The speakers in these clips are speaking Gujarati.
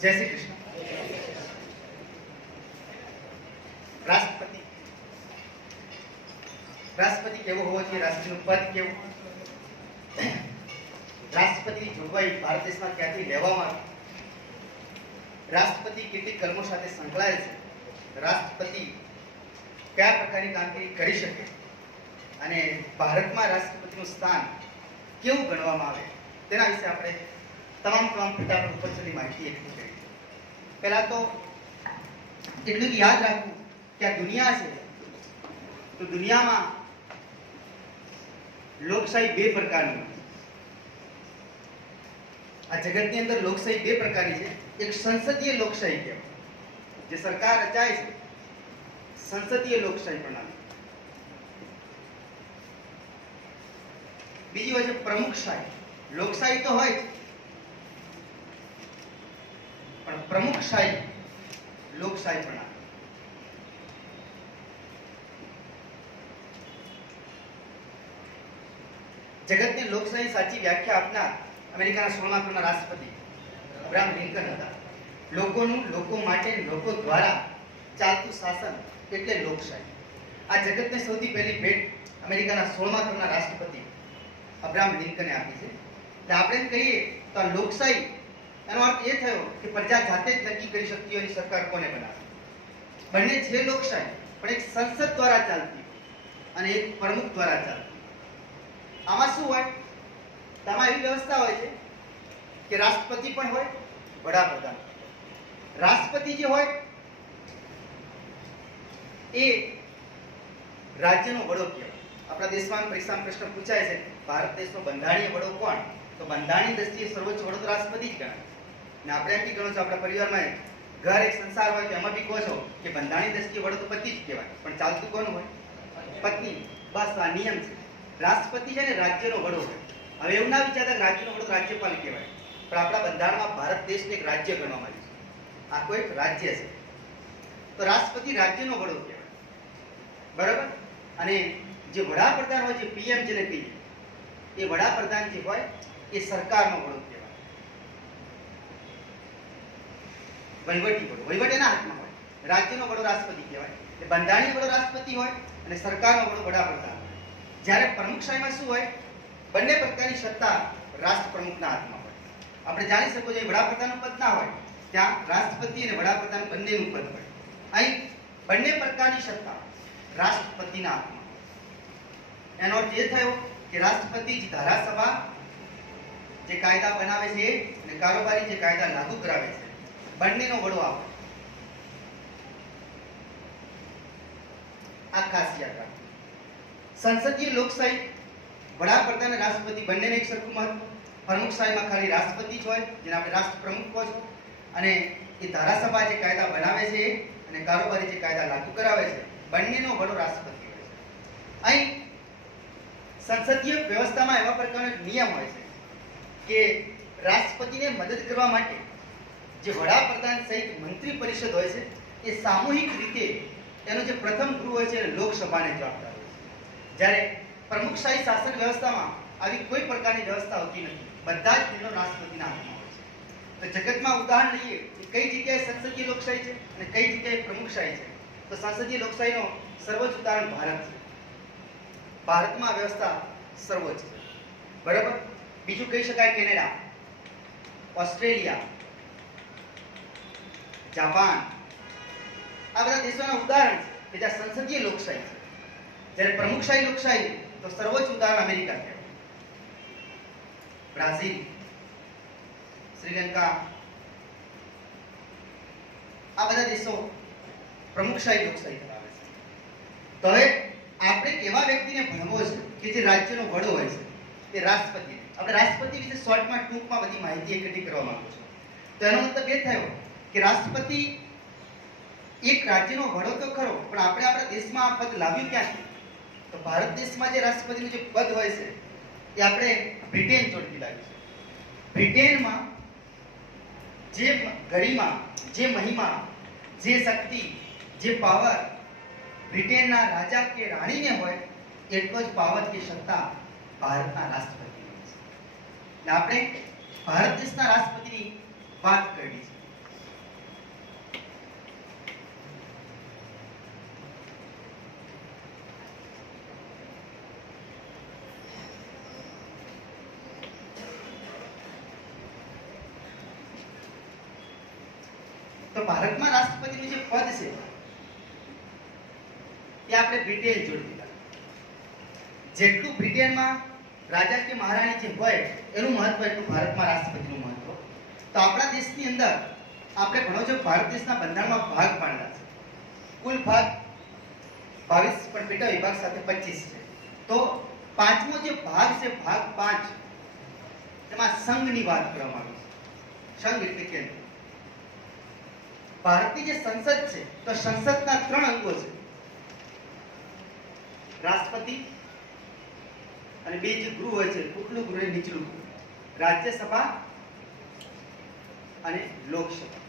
जय श्री कृष्ण। राष्ट्रपति राष्ट्रपति केवो होवो जोईए, राष्ट्रનું પદ કેવું, રાષ્ટ્રપતિની જોગવાઈ ભારત દેશમાં ક્યાંથી લેવામાં આવી, રાષ્ટ્રપતિ કેટલી કલમો સાથે સંકળાયેલ છે, રાષ્ટ્રપતિ કયા પ્રકારની કામગીરી કરી શકે અને ભારતમાં રાષ્ટ્રપતિનું સ્થાન કેવું ગણવામાં આવે તેના વિશે આપણે તમામ ફટાફટ ઉપરથી માહિતી એકઠી કરી। પહેલા તો એટલું યાદ રાખવું કે આ દુનિયા છે તો દુનિયામાં લોકશાહી બે પ્રકારની, આ જગતની અંદર લોકશાહી બે પ્રકારની છે। એક સંસદીય લોકશાહી કહેવાય, જે સરકાર રચાય છે, સંસદીય લોકશાહી પ્રણાલી। બીજી હોય છે પ્રમુખશાહી। લોકશાહી તો હોય જ, પણ પ્રમુખશાહી લોકશાહી પ્રણાલી। जगत ने लोकशाही साची व्याख्या आपना अमेरिका 16मा क्रमना राष्ट्रपति अब्राहम लिंकन હતા। લોકોનું લોકો માટે લોકો દ્વારા ચાલતું શાસન એટલે લોકશાહી। આ જગતને સૌથી પહેલી ભેટ અમેરિકાના 16મા क्रमના રાષ્ટ્રપતિ અબ્રાહમ લિંકને આપી છે। એટલે આપણે કહીએ તો લોકશાહી એનો અર્થ એ થયો કે પ્રજા જાતે જ નક્કી કરી શકતી હોય સરકાર કોને બનાવે। બંને છે લોકશાહી, પણ એક સંસદ દ્વારા ચાલતી અને એક પ્રમુખ દ્વારા ચાલતી। આમાં શું હોય, તેમાં એવી વ્યવસ્થા હોય છે કે રાષ્ટ્રપતિ પણ હોય, વડાપ્રધાન। રાષ્ટ્રપતિ જે હોય એ રાજ્યનો વડો કહેવાય। આપણા દેશમાં પરીક્ષામાં પ્રશ્ન પૂછાય છે, ભારત દેશનો બંધારણીય વડો કોણ? તો બંધારણીય દ્રષ્ટિએ સર્વોચ્ચ વડો તો રાષ્ટ્રપતિ જ ગણાય। ને આપણે એમ ગણો છો આપણા પરિવારમાં ઘર એક સંસાર હોય તો એમાં બી કહો છો કે બંધારણીય દ્રષ્ટિએ વડો તો પતિ જ કહેવાય, પણ ચાલતું કોનું હોય? પત્ની। બસ આ નિયમ છે। રાષ્ટ્રપતિ છે ને રાજ્યનો વડો હોય। હવે એવું ના વિચારતા રાજ્યનો વડો રાજ્યપાલ કહેવાય, પણ આપણા બંધારણમાં ભારત દેશને એક રાજ્ય ગણવામાં આવ્યું છે। આ કોઈ રાજ્ય છે તો રાષ્ટ્રપતિ રાજ્યનો વડો કહેવાય, બરાબર। અને જે વડાપ્રધાન હોય, જે પીએમ જેને કહીએ, એ વડાપ્રધાન જે હોય એ સરકારનો વડો કહેવાય, વહીવટી વડો। વહીવટ એના હાથમાં હોય। રાજ્યનો વડો રાષ્ટ્રપતિ કહેવાય, એટલે બંધારણીય વડો રાષ્ટ્રપતિ હોય અને સરકારનો વડો વડાપ્રધાન। જ્યારે પ્રમુખશાહીમાં શું હોય, બંને પ્રકારની સત્તા રાષ્ટ્ર પ્રમુખના હાથમાં હોય। આપણે જાણી શકો છો વડાપ્રધાનનું પદ ના હોય, ત્યાં રાષ્ટ્રપતિ અને વડાપ્રધાન બંનેનું પદ હોય। અહીં બંને પ્રકારની સત્તા રાષ્ટ્રપતિના હાથમાં હોય। એનો અર્થ એ થયો કે રાષ્ટ્રપતિ જ ધારાસભા જે કાયદા બનાવે છે અને કારોબારી જે કાયદા લાગુ કરાવે છે, બંનેનો વડો આપે। આ ખાસ યાદ રાખો। संसदीय लोकशाही वडाप्रधान અને રાષ્ટ્રપતિ બંનેને એક સરખું મહત્વ। પ્રમુખશાહીમાં ખાલી રાષ્ટ્રપતિ જ હોય, જેને આપણે રાષ્ટ્ર પ્રમુખ કહો છો, અને એ ધારાસભા જે કાયદા બનાવે છે અને કારોબારી જે કાયદા લાગુ કરાવે છે, બંનેનો વડો રાષ્ટ્રપતિ હોય છે। અહીં સંસદીય વ્યવસ્થામાં એવા પ્રકારનો નિયમ હોય છે કે રાષ્ટ્રપતિને મદદ કરવા માટે જે વડાપ્રધાન સહિત મંત્રી પરિષદ હોય છે, એ સામૂહિક રીતે એનો જે પ્રથમ ગૃહ હોય છે લોકસભાને જવાબદાર। જ્યારે પ્રમુખશાહી શાસન વ્યવસ્થામાં આવી કોઈ પ્રકારની વ્યવસ્થા હોતી નથી, બધા જ નિર્ણયો રાષ્ટ્રપતિના હાથમાં હોય છે। તો જગતમાં ઉદાહરણ લઈએ કે કઈ જગ્યાએ સંસદીય લોકશાહી છે અને કઈ જગ્યાએ પ્રમુખશાહી છે, તો સંસદીય લોકશાહીનો સર્વોચ્ચ ઉદાહરણ ભારત છે। ભારતમાં વ્યવસ્થા સર્વોચ્ચ છે, બરાબર। બીજું કહી શકાય કેનેડા, ઓસ્ટ્રેલિયા, જાપાન, આ બધા દેશોના ઉદાહરણ છે કે જ્યાં સંસદીય લોકશાહી છે। જ્યારે પ્રમુખશાહી લોકશાહી તો સર્વોચ્ચ ઉદાહરણ અમેરિકા કહેવાય। બ્રાઝિલ, શ્રીલંકા, આ બધા દેશો પ્રમુખશાહી લોકશાહી ધરાવે છે। તો હવે આપણે કેવા વ્યક્તિને ભણવો છે કે જે રાજ્યનો વડો હોય છે, તે રાષ્ટ્રપતિ। આપણે રાષ્ટ્રપતિ વિશે શોર્ટમાં ટૂંકમાં બધી માહિતી એકઠી કરવા માંગુ છું। તો એનો મતલબ એ થયો કે રાષ્ટ્રપતિ એક રાજ્યનો વડો તો ખરો, પણ આપણે આપણા દેશમાં આ પદ લાવ્યું ક્યાંથી? તો ભારત દેશમાં જે રાષ્ટ્રપતિનું જે પદ હોય છે એ આપણે બ્રિટેન ચોથી લાવ્યું છે। બ્રિટેનમાં જે ગરિમા, જે મહિમા, જે શક્તિ, જે પાવર બ્રિટેનના રાજા કે રાણીને હોય, એટલો જ પાવર કે સત્તા ભારતના રાષ્ટ્રપતિને છે। આપણે ભારત દેશના રાષ્ટ્રપતિની વાત કરવી છે। તો ભારતમાં રાષ્ટ્રપતિનું જે પદ છે એ આપણે બ્રિટેન જોડી દીધા. જેટલું બ્રિટેનમાં રાજા કે મહારાણી જે હોય એનું મહત્વ એટલું ભારતમાં રાષ્ટ્રપતિનું મહત્વ. તો આપણા દેશની અંદર આપણે ભણો છો ભારત દેશના બંધારણમાં ભાગ પાડેલા છે. કુલ ભાગ 22 પણ પેટા વિભાગ સાથે 25 છે. તો પાંચમો જે ભાગ છે ભાગ 5 એમાં સંઘની વાત કરવામાં આવી છે. સંઘ એટલે કેન્દ્ર. ભારતની જે સંસદ છે તો સંસદના 3 અંગો છે. રાષ્ટ્રપતિ અને 2 જે ગૃહ હોય છે, ઉપલું ગૃહ અને નીચલું ગૃહ, રાજ્યસભા અને લોકસભા.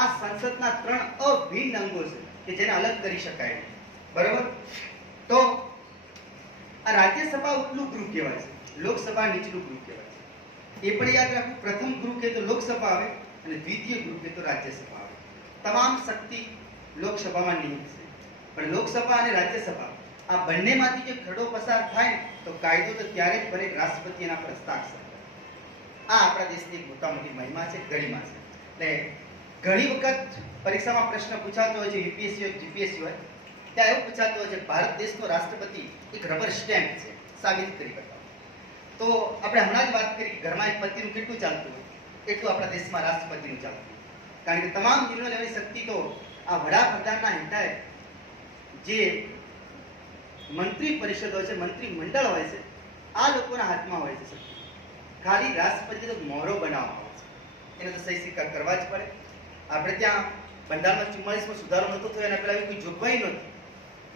આ સંસદના 3 અભિન્ન અંગો છે કે જેને અલગ કરી શકાય નહીં. બરોબર? તો આ રાજ્યસભા ઉપલું ગૃહ કહેવાય છે, લોકસભા નીચલું ગૃહ કહેવાય છે. એ પણ યાદ રાખવું, પ્રથમ ગૃહ કે તો લોકસભા આવે અને દ્વિતીય ગૃહ કે તો રાજ્યસભા આવે. તમામ શક્તિ લોકસભામાં નિહિત છે. પણ લોકસભા અને રાજ્યસભા આ બંનેમાંથી જે ખરડો પસાર થાય તો કાયદો તો ત્યારે જ બને રાષ્ટ્રપતિ એના પર હસ્તાક્ષર કરે. આ આપણા દેશની મોટા મોટી મહિમા છે, ગરિમા છે. એટલે ઘણી વખત પરીક્ષામાં પ્રશ્ન પૂછાતો હોય છે, યુપીએસસી હોય જીપીએસસી હોય, ત્યાં એવું પૂછાતો હોય છે ભારત દેશનો રાષ્ટ્રપતિ એક રબર સ્ટેમ્પ છે, સાબિત કરી બતાવો. તો આપણે હમણાં જ વાત કરી ઘરમાં એક પતિનું કેટલું ચાલતું હોય એટલું આપણા દેશમાં રાષ્ટ્રપતિનું ચાલતું હોય. કારણ કે તમામ નિર્ણય લેવાની શક્તિ તો આ વડાપ્રધાનના હેઠળ જે મંત્રી પરિષદ હોય છે, મંત્રી મંડળ હોય છે, આ લોકોના હાથમાં હોય છે. ખાલી રાષ્ટ્રપતિ તો મોહરો બનાવવામાં આવે છે, એને તો સહી સિક્કા કરવા જ પડે. આપણે ત્યાં બંધારણમાં 44માં સુધારો નહોતો થયો એના પહેલા કોઈ જોગવાઈ નહોતી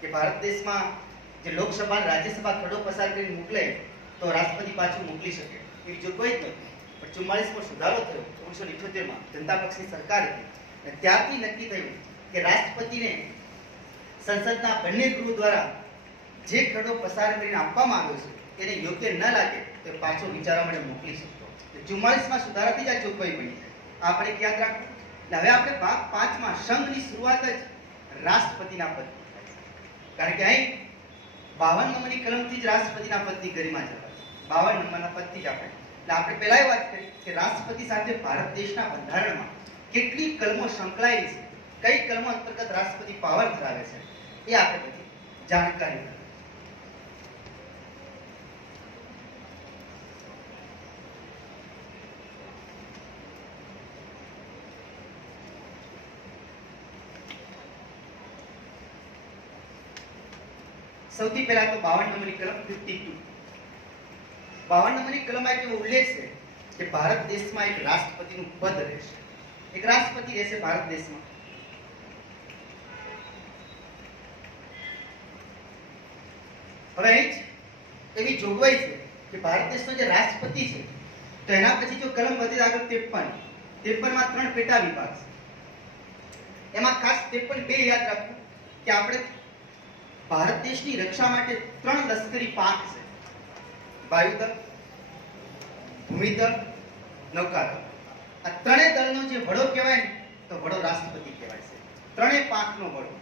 કે ભારત દેશમાં જે લોકસભા અને રાજ્યસભા ખરડો પસાર કરીને મોકલે તો રાષ્ટ્રપતિ પાછું મોકલી શકે, એવી જોગવાઈ જ નહોતી. પણ 44માં સુધારો થયો 1978માં, જનતા પક્ષની સરકાર હતી અને ત્યારથી નક્કી થયું કે રાષ્ટ્રપતિને સંસદના બંને ગૃહ દ્વારા જે ખરડો પસાર કરીને આપવામાં આવ્યો છે એને યોગ્ય ન લાગે તો પાછો વિચારવા માટે મોકલી શકતો. 44માં સુધારાથી જ આ જોગવાઈ બની છે. આપણે યાદ રાખવું. હવે આપણે ભાગ 5માં સંઘની શરૂઆત જ રાષ્ટ્રપતિના પદથી થાય છે. કારણ કે અહીં 52 નંબરની કલમથી જ રાષ્ટ્રપતિના પદની ગરિમા જણાય છે. 52 નંબરના પદથી જ આપણે. એટલે આપણે પહેલા વાત કરી કે રાષ્ટ્રપતિ સાથે ભારત દેશના બંધારણમાં કેટલી કલમો સંકળાયેલી છે, કઈ કલમો અંતર્ગત રાષ્ટ્રપતિ પાવર ધરાવે છે, એ આપણે બધી જાણકારી મેળવી. સૌથી પહેલા તો 52 નંબરની કલમ 52. 52 નંબરની કલમમાં એક ઉલ્લેખ છે કે ભારત દેશમાં એક રાષ્ટ્રપતિનું પદ રહેશે, એક રાષ્ટ્રપતિ રહેશે ભારત દેશમાં. હવે અહીં એવી જોગવાઈ છે કે ભારત દેશનો જે રાષ્ટ્રપતિ છે તો એના પછી જો કલમ વધી આગળ 53 માં 3 પેટા વિભાગ છે. એમાં ખાસ 53(2) યાદ રાખવું કે આપણે ભારત દેશની રક્ષા માટે 3 લશ્કરી પાંખ છે: વાયુદળ, ભૂમિદળ, નૌકાદળ. આ ત્રણેય દળનો જે વડો કહેવાય ને તો વડો રાષ્ટ્રપતિ કહેવાય છે. ત્રણેય પાંખનો વડો.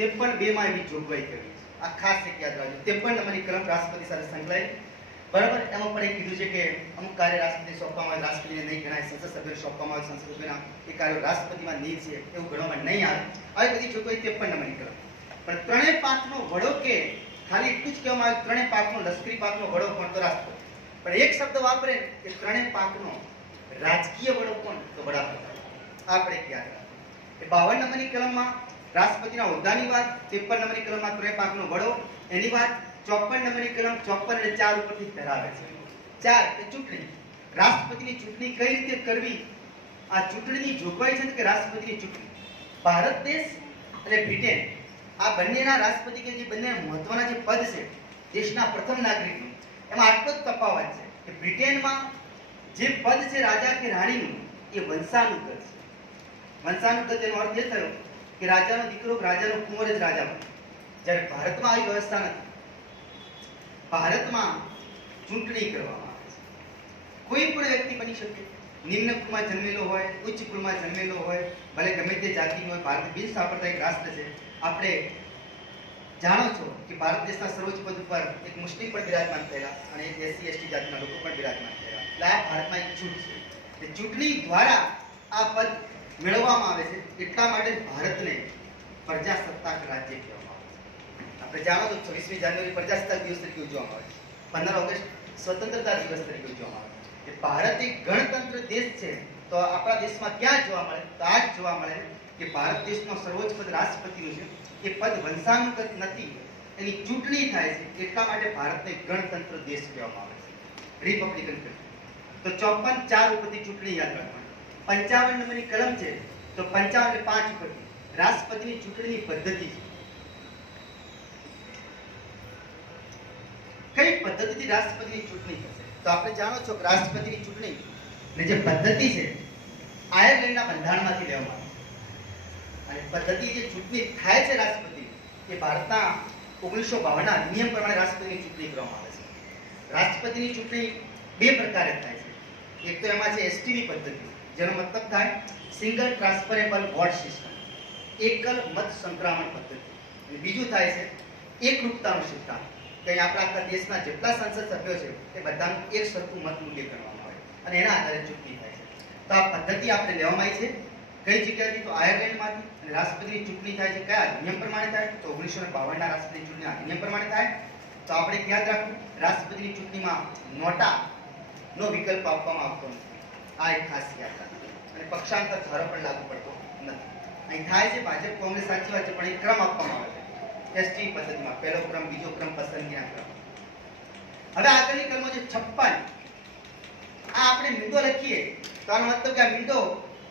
53(2) માં એવી જોગવાઈ કરી છે. આ ખાસ એક યાદ રાખજો. 53 નંબરની કલમ રાષ્ટ્રપતિ સાથે સંકળાયેલી. બરાબર? એમાં પણ એક કીધું છે કે અમુક કાર્ય રાષ્ટ્રપતિ સોંપવામાં આવે, રાષ્ટ્રપતિને નહીં ગણાય, સંસદ સભ્યને સોંપવામાં આવે, સંસદ સભ્યના એ કાર્યો રાષ્ટ્રપતિમાં નિહિત છે એવું ગણવામાં નહીં આવે. આવી બધી જોગવાઈ 53 નંબરની કલમ. પણ ત્રણેય પાંખનો વડો કે ખાલી એટલું જ કહેવામાં આવે ત્રણેય પાંખનો લશ્કરી પાંખનો વડો કોણ તો રાષ્ટ્રપતિ. પણ એક શબ્દ વાપરે કે ત્રણેય પાંખનો રાજકીય વડો કોણ તો વડાપ્રધાન. આપણે યાદ રાખવું. એ 52 નંબરની કલમમાં રાષ્ટ્રપતિના હોદ્દાની વાત, 53 નંબરની કલમમાં ત્રણેય પાંખનો વડો એની વાત, 54 નંબરની કલમ 54 અને 4 ઉપરથી ધરાવે છે. 4 એ ચૂંટણી. રાષ્ટ્રપતિની ચૂંટણી કઈ રીતે કરવી, આ ચૂંટણીની જોગવાઈ છે કે રાષ્ટ્રપતિની ચૂંટણી. ભારત દેશ અને બ્રિટેન આ બંનેના રાષ્ટ્રપતિ કે જે બંને મહત્વના જે પદ છે દેશના પ્રથમ નાગરિકનું, એમાં આટલો જ તફાવત છે કે બ્રિટેનમાં જે પદ છે રાજા કે રાણીનું એ વંશાનુગત છે. વંશાનુગત એનો અર્થ એ થયો કે રાજાનો દીકરો રાજાનો કુંવર જ રાજા બને. જ્યારે ભારતમાં આવી વ્યવસ્થા નથી. ભારતમાં ચૂંટણી કરવામાં આવે છે. કોઈ પણ વ્યક્તિ બની શકે. નિમ્ન કુળમાં જન્મેલો હોય, ઉચ્ચ કુળમાં જન્મેલો હોય, ભલે ગમે તે જાતિનો હોય. ભારત બિન સાંપ્રદાયિક રાષ્ટ્ર છે. આપણે જાણો છો કે ભારત દેશના સર્વોચ્ચ પદ ઉપર એક મુસ્લિમ પણ બિરાજમાન થયેલા અને એક એસસી એસટી જાતિના લોકો પણ બિરાજમાન થયેલા. એટલે આ ભારતમાં એક છૂટ છે. તે ચૂંટણી દ્વારા આ પદ મેળવવામાં આવે છે. એટલા માટે ભારતને પ્રજાસત્તાક રાજ્ય કહેવામાં આવે છે. આપણે જાણો છો 26મી જાન્યુઆરી પ્રજાસત્તાક દિવસ તરીકે ઉજવવામાં આવે છે. 15 ઓગસ્ટ સ્વતંત્રતા દિવસ તરીકે ઉજવવામાં આવે છે. ભારત એક ગણતંત્ર દેશ છે. તો આપણા દેશમાં ક્યાં જોવા મળે? તો આ જ જોવા મળે કે ભારત દેશનો સર્વોચ્ચ પદ રાષ્ટ્રપતિનું છે. એ પદ વંશાનુગત નથી, એની ચૂંટણી થાય છે. એટલા માટે ભારતને ગણતંત્ર દેશ કહેવામાં આવે છે, રિપબ્લિકન કન્ટ્રી. તો 54 ઉપરથી ચૂંટણી યાદ રાખવાની. 55 નંબરની કલમ છે. તો 55 એટલે 5 ઉપરથી રાષ્ટ્રપતિની ચૂંટણીની પદ્ધતિ છે. કઈ પદ્ધતિથી રાષ્ટ્રપતિની ચૂંટણી થશે? તો આપણે જાણો છો કે રાષ્ટ્રપતિની ચૂંટણી ની જે પદ્ધતિ છે આયર્લેન્ડના બંધારણમાંથી લેવામાં આવી. અને પદ્ધતિ જે ચૂંટણી થાય છે રાષ્ટ્રપતિ, એ ભારતના 1952 ના અધિનિયમ પ્રમાણે રાષ્ટ્રપતિની ચૂંટણી કરવામાં આવે છે. રાષ્ટ્રપતિની ચૂંટણી બે પ્રકારે થાય છે. એક તો એમાં છે એસટીની પદ્ધતિ, જેનો મતલબ થાય સિંગલ ટ્રાન્સફરેબલ વોટ સિસ્ટમ, એકલ મત સંક્રમણ પદ્ધતિ. અને બીજું થાય છે એકરૂપતાનો સિદ્ધાંત, કે આપણા આખા દેશના જેટલા સંસદ સભ્યો છે એ બધાનું એક સરખું મત મૂલ્ય કરવામાં આવે અને એના આધારે ચૂંટણી થાય છે. તો આ પદ્ધતિ આપણે લેવામાં આવી છે. કઈ જગ્યાથી? તો આયર્લેન્ડમાંથી. અને રાષ્ટ્રપતિની ચૂંટણી થાય છે કયા અધિનિયમ પ્રમાણે થાય? તો 1952 ના રાષ્ટ્રપતિની ચૂંટણી અધિનિયમ પ્રમાણે થાય. તો આપણે યાદ રાખવું, રાષ્ટ્રપતિની ચૂંટણીમાં નોટા નો વિકલ્પ આપવામાં આવતો નથી. આ એક ખાસ યાદ રાખવું. અને પક્ષાંતર ધારો પણ લાગુ પડતો નથી. અહીં થાય છે ભાજપ કોંગ્રેસ, સાચી વાત છે, પણ એક ક્રમ આપવામાં આવે છે એસટી પદ્ધતિમાં. પહેલો ક્રમ, બીજો ક્રમ, પસંદગીના ક્રમ. હવે આગળની ક્રમો છે 56. આ આપણે મીંડો લખીએ તો આનો મતલબ કે આ મીંડો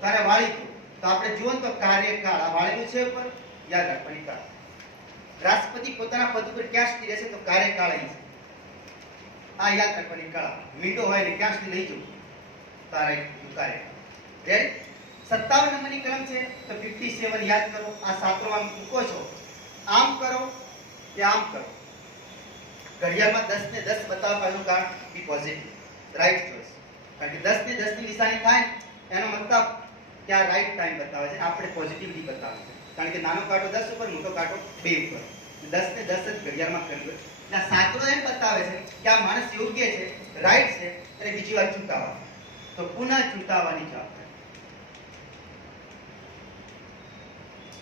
તારે વાળી દો. તો આપણે જુઓ તો કાર્યકાળ આ વાળેલું છે ઉપર, યાદ રાખવાની કાળ. રાષ્ટ્રપતિ પોતાના પદ ઉપર ક્યાં સુધી રહેશે? તો કાર્યકાળ અહીં છે. આ યાદ રાખવાની કાળ. મીંડો હોય ને ક્યાં સુધી લઈ જવું? તારે કાર્યકાળ. રેડી? 57 નંબરની કલમ છે. તો 57 યાદ કરો. આ સાતરો આમ મૂકો છો, આમ કરો કે આમ કરો. ઘડિયાળમાં 10 ને 10 બતાવવાનું કારણ બી પોઝિટિવ, રાઈટ ચોઇસ. કારણ કે 10 ને 10 ની નિશાની થાય એનો મતલબ કે આ રાઈટ ટાઈમ બતાવે છે, આપણે પોઝિટિવલી બતાવે છે. કારણ કે નાનો કાંટો 10 ઉપર, મોટો કાંટો 2 ઉપર. 10 ને 10 જ ઘડિયાળમાં કર્યું. એટલે સાતરો એમ બતાવે છે કે આ માણસ યોગ્ય છે, રાઈટ છે, અને બીજી વાર ચૂંટાવા. તો પુનઃ ચૂંટાવાની જવાબદારી.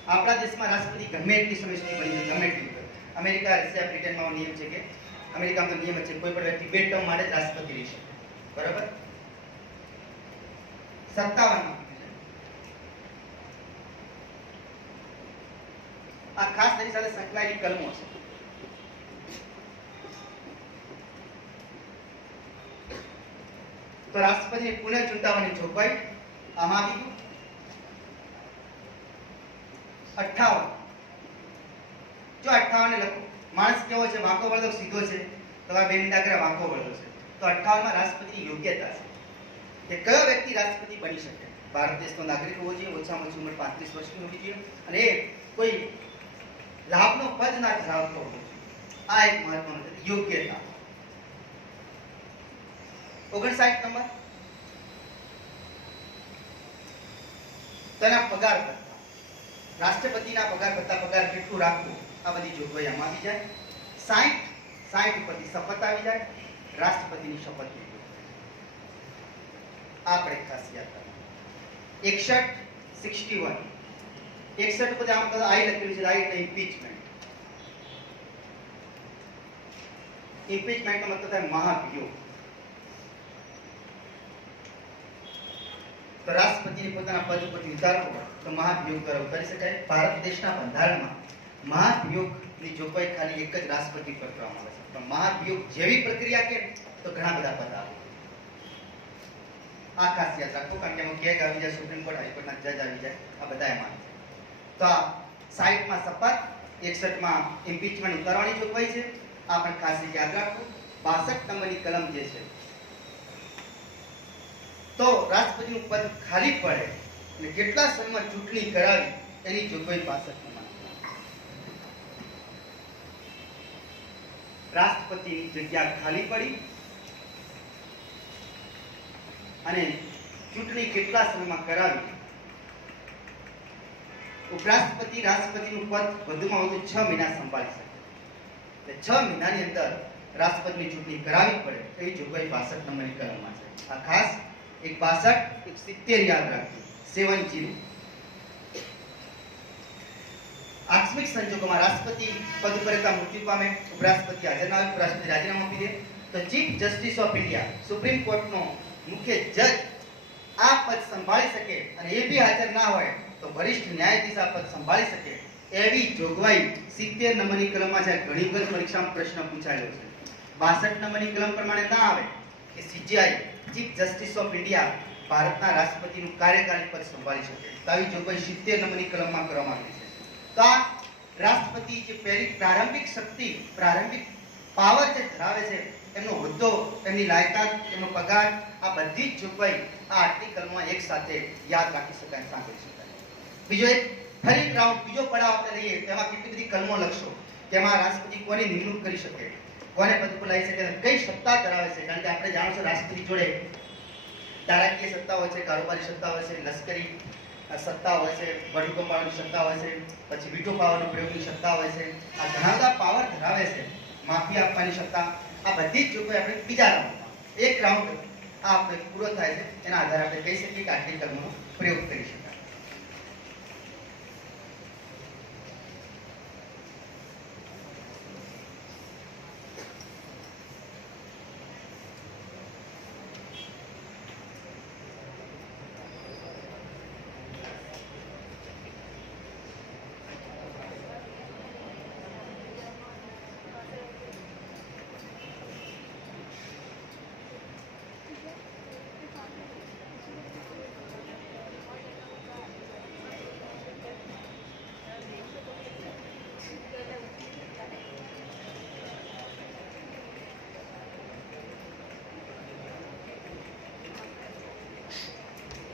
આપણા દેશમાં રાષ્ટ્રપતિ ગમે એટલી સમય સુધી બની જાય, ગમે એટલી. અમેરિકા, રશિયા, બ્રિટનમાં નિયમ છે કે અમેરિકામાં તો નિયમ છે કોઈ પણ વ્યક્તિ 2 ટર્મ માટે રાષ્ટ્રપતિ રહી શકે. બરાબર? 57 આ ખાસ તેની સાથે સંકળાયેલી કલમો છે. તો રાષ્ટ્રપતિને પુનઃ ચૂંટાવાની જોગવાઈ આમાં આવી. 58. જો 58 ને લખો. માણસ કેવો છે? વાંકો વળતો સીધો છે? તો આ 2 મિનિટ આગળ વાંકો વળતો છે. તો 58 માં રાષ્ટ્રપતિની યોગ્યતા છે કે કયો વ્યક્તિ રાષ્ટ્રપતિ બની શકે. ભારત દેશનો નાગરિક હોવો જોઈએ, ઓછામાં ઓછી ઉંમર 35 વર્ષની હોવી જોઈએ, અને એ કોઈ લાભનો પદ ના ધરાવતો હોવો જોઈએ. આ એક મહત્વનું છે, યોગ્યતા. 59 નંબર. તેના પગાર ભથ્થા, રાષ્ટ્રપતિના પગાર ભથ્થા, પગાર કેટલું રાખવું, આ બધી જોગવાઈ આમાં આવી જાય. 60 ઉપરથી શપથ આવી જાય. રાષ્ટ્રપતિની શપથ લેવી. આપણે ખાસ યાદ રાખવું. 61 ઉપર આમ તો આઈ લખેલું છે, આઈ એટલે ઇમ્પીચમેન્ટ. ઇમ્પીચમેન્ટનો મતલબ થાય મહાભિયોગ. તો રાષ્ટ્રપતિને પોતાના પદ ઉપરથી ઉતારવો હોય તો મહાભિયોગ દ્વારા ઉતારી શકાય. ભારત દેશના બંધારણમાં મહાભિયોગની જોગવાઈ ખાલી એક જ રાષ્ટ્રપતિ પર કરવામાં આવે છે. પણ મહાભિયોગ જેવી પ્રક્રિયા કે તો ઘણા બધા પદ આવે. આ ખાસ યાદ રાખો, કારણ કે એમાં કેગ આવી જાય, સુપ્રીમ કોર્ટ, હાઈકોર્ટના જજ આવી જાય, આ બધા એમાં. તો આ 60 માં શપથ, 61 માં ઇમ્પીચમેન્ટ ઉતારવાની જોગવાઈ છે. આ પણ ખાસ યાદ રાખો. 62 નંબરની કલમ જે છે, તો રાષ્ટ્રપતિનું પદ ખાલી પડે અને કેટલા સમયમાં ચૂંટણી કરાવી એની જોગવાઈ 62 માં. રાષ્ટ્રપતિની જગ્યા ખાલી પડી અને ચૂંટણી કેટલા સમયમાં કરાવી. ઉપરાષ્ટ્રપતિ રાષ્ટ્રપતિનું પદ વધુમાં વધુ 6 મહિના સંભાળી શકે. કે 6 મહિનાની અંદર રાષ્ટ્રપતિની ચૂંટણી કરાવવી પડે એવી જોગવાઈ 62 નંબરની કલમમાં છે. આ ખાસ એક 62 એક 70 યાદ રાખજો. 70 આકસ્મિક સંજોગોમાં રાષ્ટ્રપતિ પદ ઉપર રહેતા મૃત્યુ પામે, ઉપરાષ્ટ્રપતિ હાજર ના હોય, ઉપરાષ્ટ્રપતિ રાજીનામું આપી દે, તો chief justice of India supreme કોર્ટનો મુખ્ય જજ આ પદ સંભાળી શકે અને એ બી હાજર ના હોય તો વરિષ્ઠ ન્યાયાધીશ આ પદ સંભાળી શકે એવી જોગવાઈ 70 નંબરની કલમમાં છે. ઘણી વખત પરીક્ષામાં પ્રશ્ન પૂછાયેલો છે. 62 નંબરની કલમ પ્રમાણે ના આવે કે CGI chief justice of India ભારતના રાષ્ટ્રપતિનું કાર્યકારી પદ સંભાળી શકે. તો આવી જોગવાઈ 70 નંબરની કલમમાં કરવામાં આવી છે. તો આ રાષ્ટ્રપતિ જે પ્રારંભિક શક્તિ, પ્રારંભિક પાવર જે ધરાવે છે, એમનો હોદ્દો, એમની લાયકાત, એમનો પગાર, આ બધી જ જોગવાઈ આ આર્ટિકલમાં એક સાથે યાદ રાખી શકાય, સાંભળી શકાય. બીજો એક ફરી રાઉન્ડ, બીજો પડાવ આપણે લઈએ, તેમાં કેટલી બધી કલમો લખશો, તેમાં રાષ્ટ્રપતિ કોની નિમણૂક કરી શકે, કોને પદ પર લાવી શકે, કઈ સત્તા ધરાવે છે. કારણ કે આપણે જાણો છો રાષ્ટ્રપતિ જોડે ધારાકીય સત્તા હોય છે, કારોબારી સત્તા હોય છે, લશ્કરી સત્તા હોય છે, વટહુકમ પાડવાની સત્તા હોય છે, પછી વીટો પાવરનો પ્રયોગની સત્તા હોય છે. આ ઘણા બધા પાવર ધરાવે છે. માફી આપવાની સત્તા, આ બધી જ જોગવાઈ આપણે બીજા રાઉન્ડમાં, એક રાઉન્ડ આ આપણે પૂરો થાય છે, એના આધારે આપણે કહી શકીએ કે આટલી કલમોનો પ્રયોગ કરી શકાય.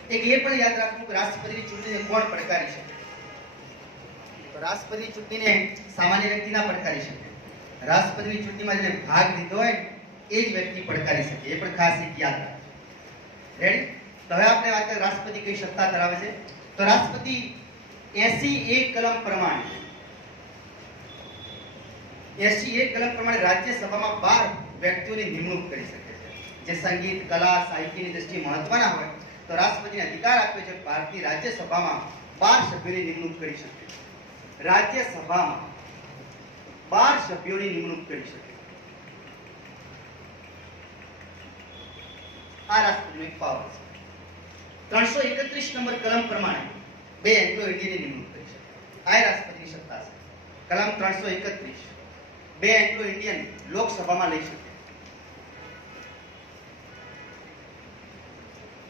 એક એ પણ યાદ રાખવું કે રાષ્ટ્રપતિની ચૂંટણીને કોણ પડકારી શકે. તો રાષ્ટ્રપતિની ચૂંટણીને સામાન્ય વ્યક્તિ ના પડકારી શકે. રાષ્ટ્રપતિની ચૂંટણીમાં જેને ભાગ લીધો હોય એ જ વ્યક્તિ પડકારી શકે. એ પણ ખાસ એક યાદ રાખજો. રેડી? તો હવે આપણે વાત કરીએ રાષ્ટ્રપતિ કઈ સત્તા ધરાવે છે. તો રાષ્ટ્રપતિ 80A કલમ પ્રમાણે 80A કલમ પ્રમાણે રાજ્યસભામાં 12 વ્યક્તિઓની નિમણૂક કરી શકે છે. જે સંગીત, કલા, સાહિત્યની દ્રષ્ટિએ મહત્વના હોય તો રાષ્ટ્રપતિને અધિકાર આપ્યો છે ભારતીય રાજ્યસભામાં 12 સભ્યોની નિમણૂક કરી શકે. રાજ્યસભામાં 12 સભ્યોની નિમણૂક કરી શકે. આ રાષ્ટ્રપતિનો એક પાવર છે. 331 નંબર કલમ પ્રમાણે 2 એંગ્લો ઇન્ડિયનની નિમણૂક કરી શકે. આ રાષ્ટ્રપતિની સત્તા છે. કલમ 331 2 એંગ્લો ઇન્ડિયન લોકસભામાં લઈ શકે.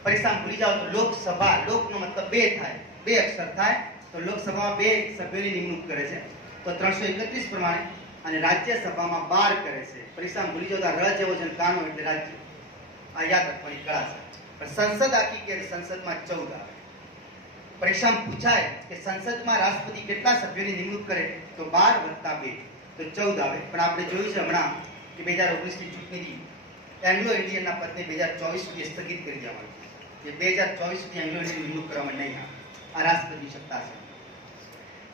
પરીક્ષા ભૂલી જાઓ તો લોકસભા, લોકનો મતલબ 2 થાય, 2 અક્ષર થાય તો લોકસભામાં 2 સભ્યોની નિમણૂક કરે છે. તો 331 પ્રમાણે અને રાજ્યસભામાં 12 કરે છે. પરીક્ષા ભૂલી જાઓ તો ર જેવો છે કાનો એટલે રાજ્ય, આ યાદ રાખવાની કળા છે. પણ સંસદ આખી કે સંસદમાં 14 આવે. પરીક્ષામાં પૂછાય કે સંસદમાં રાષ્ટ્રપતિ કેટલા સભ્યોની નિમણૂક કરે તો 12 + 2 તો 14 આવે. પણ આપણે જોયું છે હમણાં કે 2019ની ચૂંટણીથી એંગ્લો ઇન્ડિયનના પદને 2024 સુધી સ્થગિત કરી દેવામાં આવ્યું. 2024 સુધી એંગ્લો ઇન્ડિયન નિમણૂક કરવામાં નહીં આવે. આ રાષ્ટ્રપતિની સત્તા છે.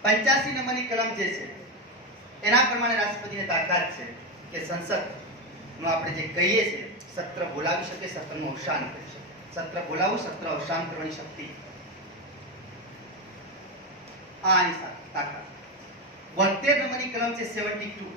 85 નંબરની કલમ જે છે એના પ્રમાણે રાષ્ટ્રપતિને તાકાત છે કે સંસદનો આપણે જે કહીએ છીએ સત્ર બોલાવી શકે, સત્રનું અવસાન કરી શકે. સત્ર બોલાવવું, સત્ર અવસાન કરવાની શક્તિ આની સાથે તાકાત. 72 નંબરની કલમ છે 72.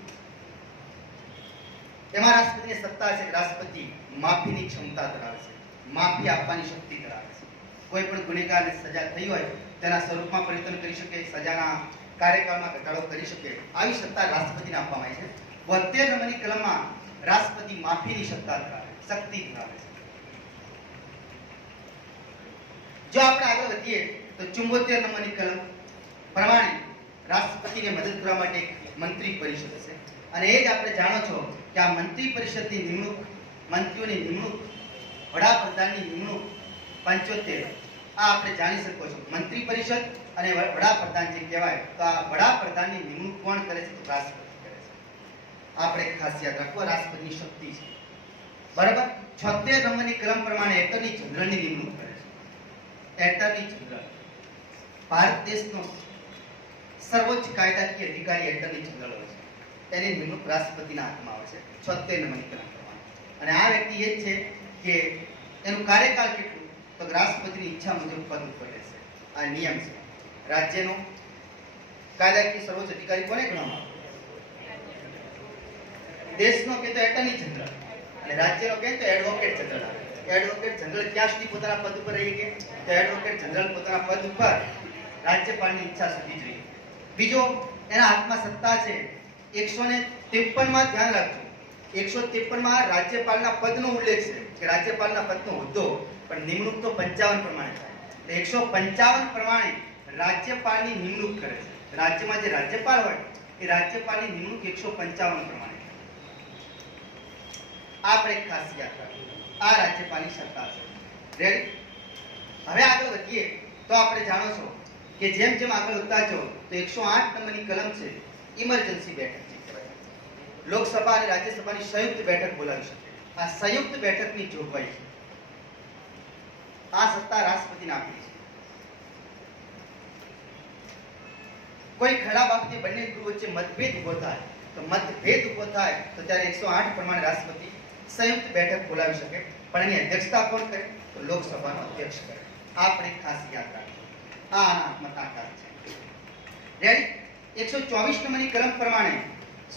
એમાં રાષ્ટ્રપતિની સત્તા છે કે રાષ્ટ્રપતિ માફીની ક્ષમતા ધરાવે છે, માફી આપવાની શક્તિ ધરાવે છે. કોઈ પણ ગુનેગારને સજા થઈ હોય તેના સ્વરૂપમાં પરિવર્તન કરી શકે, સજાના કાર્યકાળમાં ઘટાડો કરી શકે. આવી સત્તા રાષ્ટ્રપતિને આપવામાં આવી છે. 72 નંબરની કલમમાં રાષ્ટ્રપતિ માફીની સત્તા ધરાવે, શક્તિ ધરાવે છે. જો આપણે આગળ વધીએ તો 74 નંબરની કલમ પ્રમાણે રાષ્ટ્રપતિને મદદ કરવા માટે એક મંત્રી પરિષદ છે. અને એ જ આપણે જાણો છો કે આ મંત્રી પરિષદની નિમણૂક, મંત્રીઓની નિમણૂક, વડાપ્રધાનની નિમણૂક 75 આ આપણે જાણી શકો છો. મંત્રી પરિષદ અને વડાપ્રધાન જે કહેવાય તો આ વડાપ્રધાનની નિમણૂક કોણ કરે છે તો રાષ્ટ્રપતિ કરે છે. આપણે ખાસ યાદ રાખવું રાષ્ટ્રપતિની શક્તિ છે. બરાબર. 76 નંબરની કલમ પ્રમાણે એટર્ની જનરલની નિમણૂક કરે છે. એટર્ની જનરલ ભારત દેશનો સર્વોચ્ચ કાયદાકીય અધિકારી એટર્ની જનરલ હોય છે. એની નિમણૂક રાષ્ટ્રપતિના હાથમાં આવે છે 76 નંબરની કલમ પ્રમાણે. અને આ વ્યક્તિ એ જ છે કે એનું કાર્યકાળ કેટલું, તો રાષ્ટ્રપતિની ઈચ્છા મુજબ પદ ઉપર રહેશે. આ નિયમ છે. રાજ્યનો કાયદાકીય સર્વોચ્ચ અધિકારી કોને ગણવામાં આવે? દેશનો કે તો એટર્ની જનરલ, અને રાજ્યનો કે તો એડવોકેટ જનરલ. એડવોકેટ જનરલ ક્યાં સુધી પોતાના પદ ઉપર રહી કે તો એડવોકેટ જનરલ પોતાના પદ ઉપર રાજ્યપાલની ઈચ્છા સુધી જ રહી. બીજો એના હાથમાં સત્તા છે 153 માં. ધ્યાન રાખજો, 153 માં રાજ્યપાલના પદનો ઉલ્લેખ છે કે રાજ્યપાલના પદનો હોદ્દો, પણ નિમણૂક તો 55 પ્રમાણે થાય. એટલે 155 પ્રમાણે રાજ્યપાલની નિમણૂક કરે છે. રાજ્યમાં જે રાજ્યપાલ હોય એ રાજ્યપાલની નિમણૂક 155 પ્રમાણે. આપણે ખાસ યાદ રાખવું, આ રાજ્યપાલની સત્તા છે. રેડી? હવે આગળ વધીએ તો આપણે જાણો છો કે જેમ જેમ આગળ વધતા જાઓ તો 108 નંબરની કલમ છે ઇમરજન્સી બેઠક. લોકસભા અને રાજ્યસભાની સંયુક્ત બેઠક બોલાવી શકે. આ સંયુક્ત બેઠકની જોગવાઈ છે. આ સત્તા રાષ્ટ્રપતિને આપી છે. કોઈ ખરા બાબતે બંને ગૃહ વચ્ચે મતભેદ ઉભો થાય તો ત્યારે 108 પ્રમાણે રાષ્ટ્રપતિ સંયુક્ત બેઠક બોલાવી શકે. પણ એની અધ્યક્ષતા કોણ કરે? તો લોકસભાનો અધ્યક્ષ કરે. આપણે ખાસ યાદ રાખવું, આ મતાકાર છે. રેડી? 124 નંબરની કલમ પ્રમાણે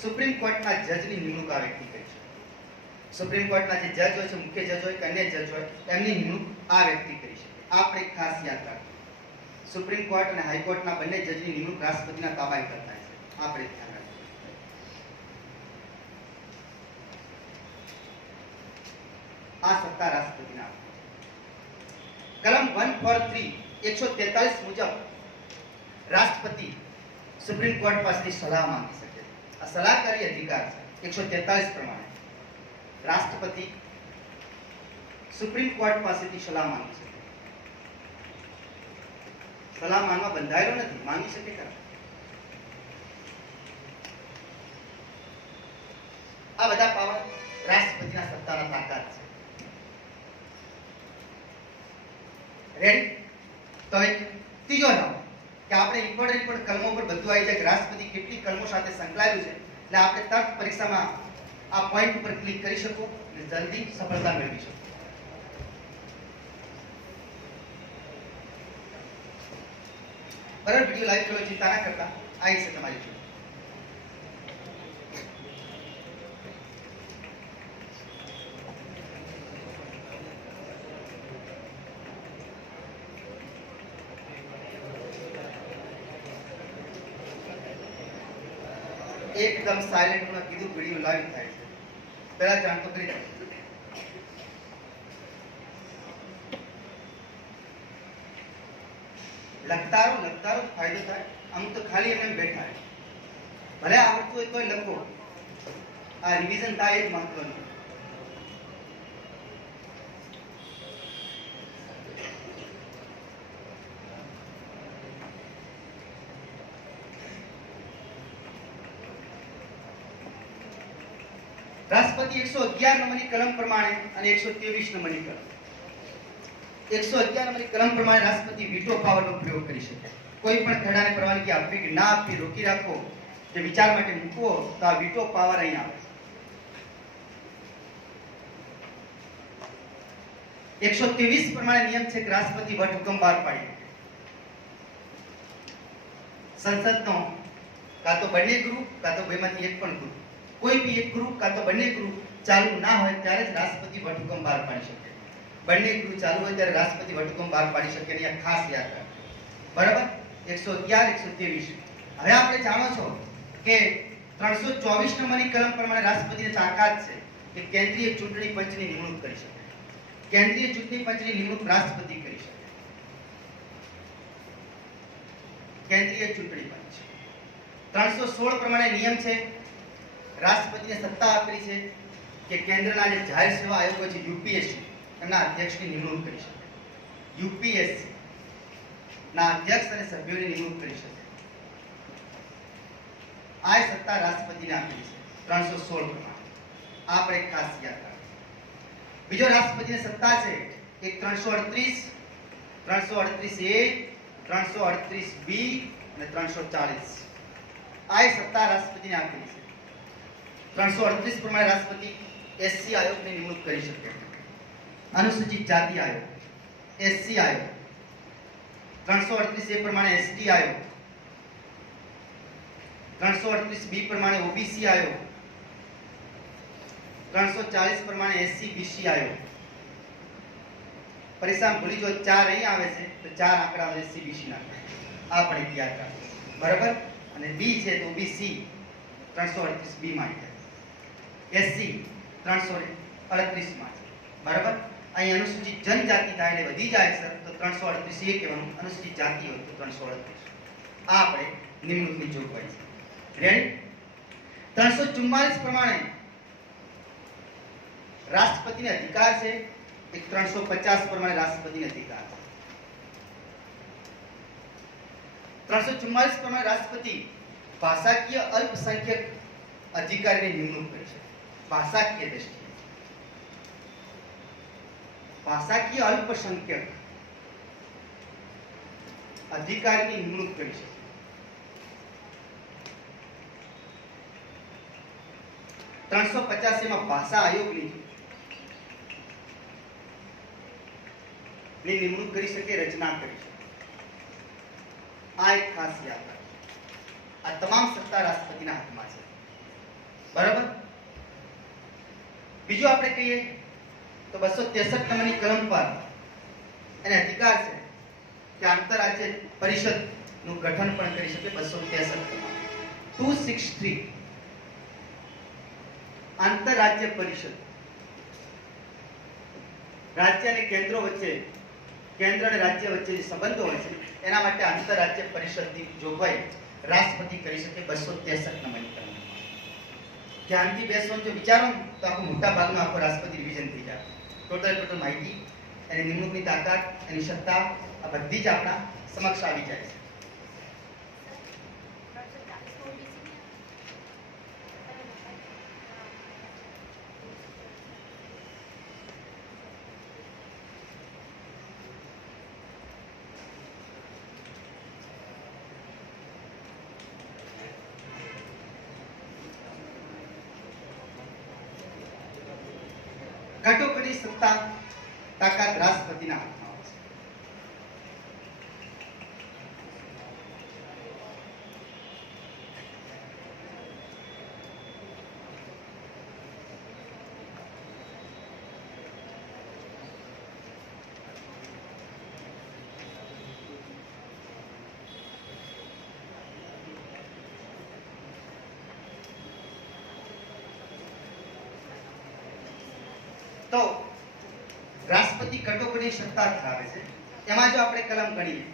સુપ્રીમ કોર્ટના જજની નિમણૂક આ વ્યક્તિ કરી છે. સુપ્રીમ કોર્ટના જે જજ હોય છે, મુખ્ય જજ હોય કે અન્ય જજ હોય, એમની નિમણૂક આ વ્યક્તિ કરી છે. આપણે ખાસ યાદ રાખવું, સુપ્રીમ કોર્ટ અને હાઈકોર્ટના બંને જજની નિમણૂક રાષ્ટ્રપતિના તાબાએ કરતા છે. આપણે ધ્યાન રાખવું. આ સત્તા રાષ્ટ્રપતિના કલમ 143 143 મુજબ રાષ્ટ્રપતિ સુપ્રીમ કોર્ટ પાસેથી સલાહ માંગી શકે. આ સલાહકારી અધિકાર છે. 143 પ્રમાણે રાષ્ટ્રપતિ સુપ્રીમ કોર્ટ પાસેથી સલાહ માંગી શકે. સલાહ માંગવા બંધાયેલો નથી, માંગી શકે ખરા. આ બધા પાવર રાષ્ટ્રપતિના સત્તાના તાકાત છે. રેડી? તો ત્રીજો નામ કે આપણે ઇમ્પોર્ટન્ટ કલમો પર બધું આવી જાય કે રાષ્ટ્રપતિ કેટલી કલમો સાથે સંકળાયેલું છે. એટલે આપણે તર્ક પરીક્ષામાં આ પોઈન્ટ ઉપર ક્લિક કરી શકો અને જલ્દી સફળતા મેળવી શકો. બરાબર? વિડિયો લાઈવ કરો, ચિંતા ના કરતા, આવી છે તમારી જોડે. એકદમ સાયલેન્ટ માં કીધું વિડિયો લાઈવ થાય છે. પહેલા જાણતો કરી દો. લખતારો ફાયદો થાય. આમ તો ખાલી એમને બેઠા ભલે આવડતું હોય તોય લખો. આ રિવિઝન થાય એ જ મહત્વનું. રાષ્ટ્રપતિ 111 નંબરની કલમ પ્રમાણે અને 123 નંબરની કલમ 111 નંબરની કલમ પ્રમાણે રાષ્ટ્રપતિ વીટો પાવરનો પ્રયોગ કરી શકે. કોઈ પણ ખરડાને પરવાનગી આપવી કે ના આપવી, રોકી રાખવો કે વિચાર માટે મૂકવો, તો આ વીટો પાવર અહીં આવે. 123 પ્રમાણે નિયમ છે કે રાષ્ટ્રપતિ વટહુકમ બહાર પાડી શકે. સંસદનો કાં તો બંને ગૃહ કાં તો બેમાંથી એક પણ ગૃહ, કોઈ બી એક ગૃહ કાં તો બંને ગૃહ ચાલુ ના હોય ત્યારે જ રાષ્ટ્રપતિ વટહુકમ બહાર પાડી શકે. બંને ગૃહ ચાલુ હોય ત્યારે રાષ્ટ્રપતિ વટહુકમ બહાર પાડી શકે નહીં. આ ખાસ યાદ રાખજો. બરાબર? 111 123. હવે આપણે જાણો છો કે 324 નંબરની કલમ પ્રમાણે રાષ્ટ્રપતિને તાકાત છે કે કેન્દ્રીય ચૂંટણી પંચની નિમણૂક કરી શકે. કેન્દ્રીય ચૂંટણી પંચની નિમણૂક રાષ્ટ્રપતિ કરી શકે. કેન્દ્રીય ચૂંટણી પંચ 316 પ્રમાણે નિયમ છે, રાષ્ટ્રપતિને સત્તા આપેલી છે કે કેન્દ્રના જે જાહેર સેવા આયોગો છે યુપીએસસી, એમના અધ્યક્ષની નિમણૂક કરી શકે. યુપીએસસી ના અધ્યક્ષ અને સભ્યોની નિમણૂક કરી શકે. આ સત્તા રાષ્ટ્રપતિને આપેલી છે 316 પ્રમાણે. આપણે ખાસ યાદ રાખવું. બીજો રાષ્ટ્રપતિની સત્તા છે એક 338, 338A, 338B અને 340. આ સત્તા રાષ્ટ્રપતિને આપેલી છે. 338 પ્રમાણે રાષ્ટ્રપતિ એસસી આયોગની નિમણૂક કરી શકે. અનુસૂચિત જાતિ આયોગ, એસસી આયોગ, 338 એ પ્રમાણે એસટી આયોગ, 338 બી પ્રમાણે ઓબીસી આયોગ, 340 પ્રમાણે એસસી બીસી આયોગ. પરીક્ષામાં ભૂલી જો 4 અહીં આવે છે તો 4 આંકડા એસસી બીસી ના આ પણ એક યાદ રાખો, બરાબર. અને બી છે તો ઓબીસી 338 બી માં છે, એસસી 338 માં છે, બરાબર. અહીં અનુસૂચિત જનજાતિ થાય એટલે વધી જાય સર તો 338 એ કહેવાનું, અનુસૂચિત જાતિ હોય તો 338. આ આપણે નિમણૂકની જોગવાઈ છે. રેડી. 344 પ્રમાણે રાષ્ટ્રપતિને અધિકાર છે, એક 350 પ્રમાણે રાષ્ટ્રપતિને અધિકાર છે. 344 પ્રમાણે રાષ્ટ્રપતિ ભાષાકીય અલ્પસંખ્યક અધિકારીની નિમણૂક કરી છે. ભાષાકીય દ્રષ્ટિએ ભાષાકીય અલ્પસંખ્યક અધિકારીની નિમણૂક કરી છે. 385 માં ભાષા આયોગની નિમણૂક કરી શકે, રચના કરી શકે. આ એક ખાસ યાદ રાખો. આ તમામ સત્તા રાષ્ટ્રપતિના હાથમાં છે, બરાબર. બીજું આપણે કહીએ તો 263 નંબરની કલમ પર એને અધિકાર છે કે આંતરરાજ્ય પરિષદ નું ગઠન પણ કરી શકે. 263 263 આંતરરાજ્ય પરિષદ, રાજ્ય અને કેન્દ્રો વચ્ચે, કેન્દ્ર અને રાજ્ય વચ્ચે જે સંબંધો હોય છે એના માટે આંતરરાજ્ય પરિષદની જોગવાઈ રાષ્ટ્રપતિ કરી શકે. 263 નંબરની કલમ. ધ્યાનથી બેસવાનું જો વિચારો તો આખું મોટા ભાગનું આખો રાષ્ટ્રપતિ રિવિઝન થઈ જાય. ટોટલ માહિતી, એની નિમણૂકની તાકાત, એની સત્તા આ બધી જ આપણા સમક્ષ આવી જાય છે. કટોકટી સત્તા તાકાત રાષ્ટ્રપતિના હાથમાં હોય છે. તો રાષ્ટ્રપતિ કટોકટી સત્તા ધરાવે છે. એમાં જો આપણે કલમ ગણીએ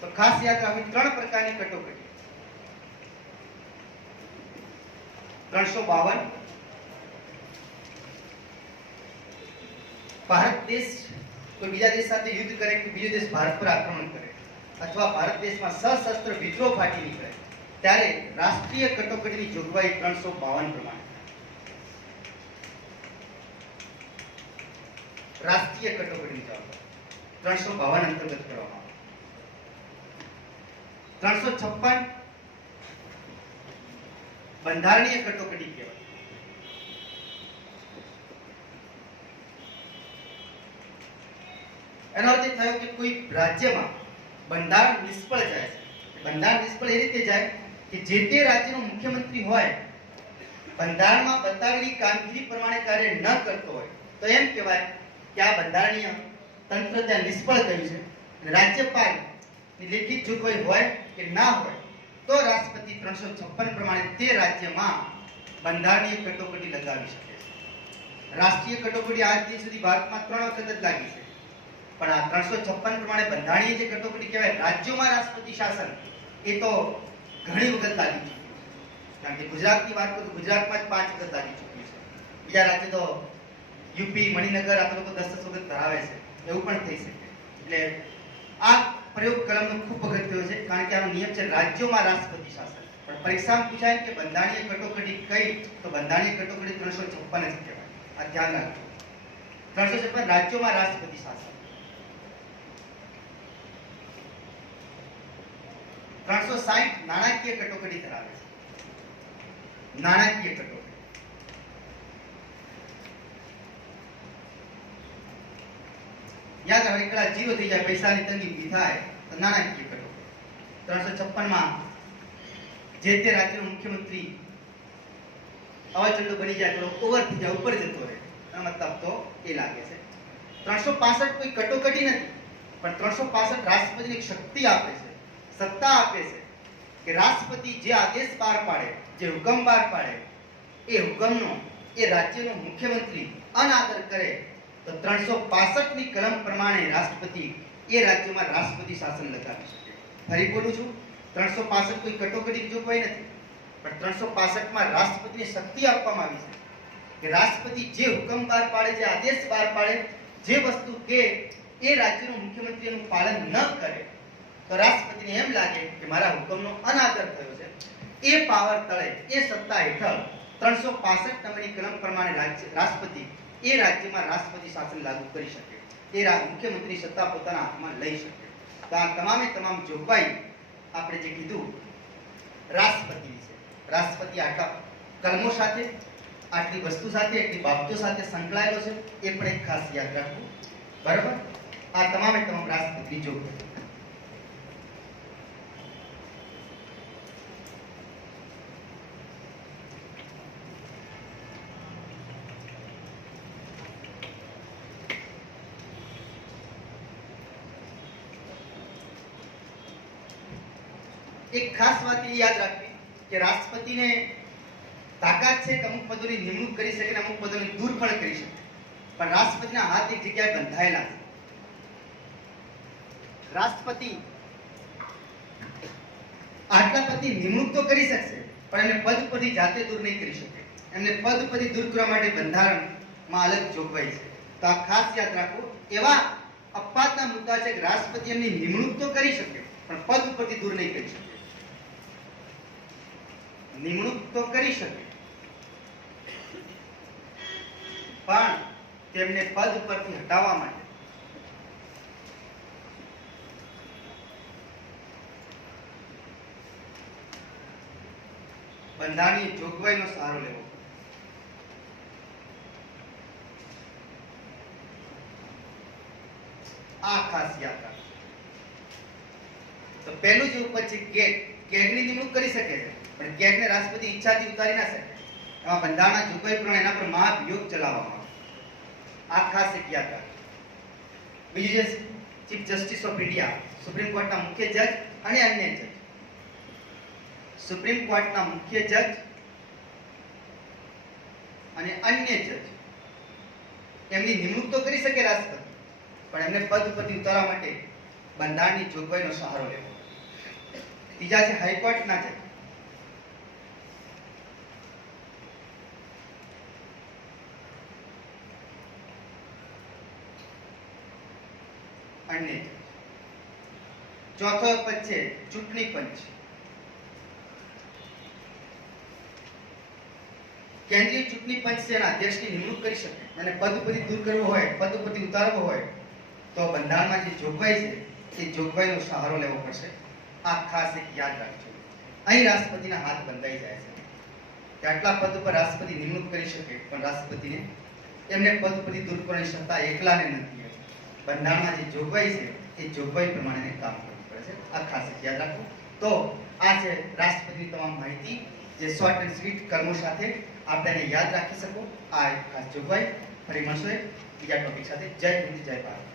તો ખાસ યાદ રાખવી 3 પ્રકારની કટોકટી. 352 ભારત દેશ કોઈ બીજા દેશ સાથે યુદ્ધ કરે કે બીજો દેશ ભારત પર આક્રમણ કરે અથવા ભારત દેશમાં સશસ્ત્ર વિદ્રોહ ફાટી નીકળે ત્યારે રાષ્ટ્રીય કટોકટીની જોગવાઈ 352 પ્રમાણે રાષ્ટ્રીય કટોકટીની જોગવાઈ 352 અંતર્ગત કરવામાં આવે. 356 બંધારણીય કટોકટી કહેવાય. એનો અર્થ એ થયો કે કોઈ રાજ્યમાં બંધારણ નિષ્ફળ જાય છે. બંધારણ નિષ્ફળ એ રીતે જાય કે જે તે રાજ્યનો મુખ્યમંત્રી હોય બંધારણમાં બતાવેલી કામગીરી પ્રમાણે કાર્ય ન કરતો હોય તો એમ કહેવાય કે આ બંધારણીય તંત્ર ત્યાં નિષ્ફળ થયું છે. રાજ્યપાલની લેખિત જોગવાઈ હોય કે ના હોય તો રાષ્ટ્રપતિ 356 પ્રમાણે તે રાજ્યમાં બંધારણીય કટોકટી લગાવી શકે છે. રાષ્ટ્રીય કટોકટી આજ દિન સુધી ભારતમાં 3 વખત જ લાગી છે. પણ આ 356 પ્રમાણે બંધારણીય જે કટોકટી કહેવાય રાજ્યોમાં રાષ્ટ્રપતિ શાસન એ તો ઘણી વખત લાગી ચૂક્યું છે. કારણ કે ગુજરાતની વાત કરું તો ગુજરાતમાં જ 5 વખત લાગી ચૂક્યું છે. બીજા રાજ્ય તો યુપી, મણિનગર આ લોકો 10 વખત ધરાવે છે. એવું પણ થઈ શકે. એટલે આ પ્રયોગ કલમનો ખૂબ અગત્ય છે કારણ કે આનો નિયમ છે રાજ્યોમાં રાષ્ટ્રપતિ શાસન. પણ પરીક્ષામાં પૂછાય કે બંધારણીય કટોકટી કઈ તો બંધારણીય કટોકટી 356 જ કહેવાય. આ ધ્યાન રાખજો. 356 રાજ્યોમાં રાષ્ટ્રપતિ શાસન, 360 નાણાકીય કટોકટી ધરાવે છે. નાણાકીય કટોકટી યાદ રાખો, એકલા જીરો થઈ જાય, પૈસાની તંગી ઊભી થાય તો નાણાકીય કટોકટી. 356 માં જે તે રાજ્યનો મુખ્યમંત્રી અવાચંડો બની જાય, તો ઓવર થઈ જાય, ઉપર જતો રહે, એનો મતલબ તો એ લાગે છે. 365 કોઈ કટોકટી નથી, પણ 365 રાષ્ટ્રપતિને એક શક્તિ આપે છે, સત્તા આપે છે કે રાષ્ટ્રપતિ જે આદેશ બહાર પાડે, જે હુકમ બહાર પાડે, એ હુકમનો એ રાજ્યનો મુખ્યમંત્રી અનાદર કરે તો 365 ની કલમ પ્રમાણે રાષ્ટ્રપતિ એ રાજ્યમાં રાષ્ટ્રપતિ શાસન લગાવી શકે. ફરી બોલું છું, 365 કોઈ કટોકટી જોગવાઈ નથી, પણ 365 માં રાષ્ટ્રપતિને શક્તિ આપવામાં આવી છે કે રાષ્ટ્રપતિ જે હુકમ બહાર પાડે, જે આદેશ બહાર પાડે, જે વસ્તુ કે એ રાજ્યનો મુખ્યમંત્રી એનું પાલન ન કરે તો રાષ્ટ્રપતિને એમ લાગે કે મારા હુકમનો અનાદર થયો છે. એ પાવર તળે, એ સત્તા હેઠળ 365 નંબરની કલમ પ્રમાણે રાષ્ટ્રપતિ એ રાજ્યમાં રાષ્ટ્રપતિ શાસન લાગુ કરી શકે, એ મુખ્યમંત્રી સત્તા પોતાના હાથમાં લઈ શકે. તો આ તમામે તમામ જોગવાઈ આપણે જે કીધું રાષ્ટ્રપતિ વિશે, રાષ્ટ્રપતિ આટલા કલમો સાથે, આટલી વસ્તુ સાથે, એટલી બાબતો સાથે સંકળાયેલો છે, એ પણ એક ખાસ યાદ રાખવું. બરાબર? આ તમામે તમામ રાષ્ટ્રપતિની જોગવાઈ. એક ખાસ વાત એ યાદ રાખવી કે રાષ્ટ્રપતિને તાકાત છે કે અમુક પદોની નિમણૂક કરી શકે અને અમુક પદોની દૂર પણ કરી શકે, પણ રાષ્ટ્રપતિના હાથ એક જગ્યાએ બંધાયેલા છે. રાષ્ટ્રપતિ આટલા પદની નિમણૂક તો કરી શકશે, પણ એમને પદ પરથી જાતે દૂર નહીં કરી શકે. એમને પદ પરથી દૂર કરવા માટે બંધારણમાં અલગ જોગવાઈ છે. તો આ ખાસ યાદ રાખો. એવા અપવાદના મુદ્દા છે કે રાષ્ટ્રપતિ એમની નિમણૂક તો કરી શકે, પણ પદ ઉપરથી દૂર નહીં કરી શકે. નિમણૂક તો કરી શકે, પણ તેમને પદ ઉપરથી હટાવવા માટે બંધારણીય જોગવાઈનો સહારો લેવો. આ ખાસ યાદ રાખો. તો પહેલું જ ઉપર છે કેગની નિમણૂક કરી શકે છે, પણ કેગને રાષ્ટ્રપતિ ઈચ્છાથી ઉતારી ના શકે. એમાં બંધારણના જોગવાઈ પ્રમાણે એના પર મહાભિયોગ ચલાવવામાં આવે. આ ખાસ એક યાદ રાખો. બીજું છે chief justice of India, supreme કોર્ટના મુખ્ય જજ અને અન્ય જજ. સુપ્રીમ કોર્ટના મુખ્ય જજ અને અન્ય જજ એમની નિમણૂક તો કરી શકે રાષ્ટ્રપતિ, પણ એમને પદ પરથી ઉતારવા માટે બંધારણની જોગવાઈનો સહારો લેવો. ત્રીજા છે હાઈકોર્ટના જજ. અન્ય ચોથો પદ છે ચૂંટણી પંચ. કેન્દ્રીય ચૂંટણી પંચ તેના અધ્યક્ષની નિમણૂક કરી શકે અને પદ ઉપરથી દૂર કરવો હોય, પદ ઉપરથી ઉતારવો હોય તો બંધારણમાં જે જોગવાઈ છે એ જોગવાઈનો સહારો લેવો પડશે. આ ખાસ એક યાદ રાખજો. અહીં રાષ્ટ્રપતિના હાથ બંધાઈ જાય છે કે આટલા પદ ઉપર રાષ્ટ્રપતિ નિમણૂક કરી શકે, પણ રાષ્ટ્રપતિને એમને પદ ઉપરથી દૂર કરવાની સત્તા એકલાને નથી. બંધારણમાં જે જોગવાઈ છે એ જોગવાઈ પ્રમાણે કામ કરવું પડે છે. આ ખાસ એક યાદ રાખો. તો આ છે રાષ્ટ્રપતિની તમામ માહિતી, જે શોર્ટ એન્ડ સ્વીટ કર્મો સાથે આપણે એને યાદ રાખી શકો. આ ખાસ જોગવાઈ. ફરી મળશું બીજા ટોપિક સાથે. જય હિન્દ, જય ભારત.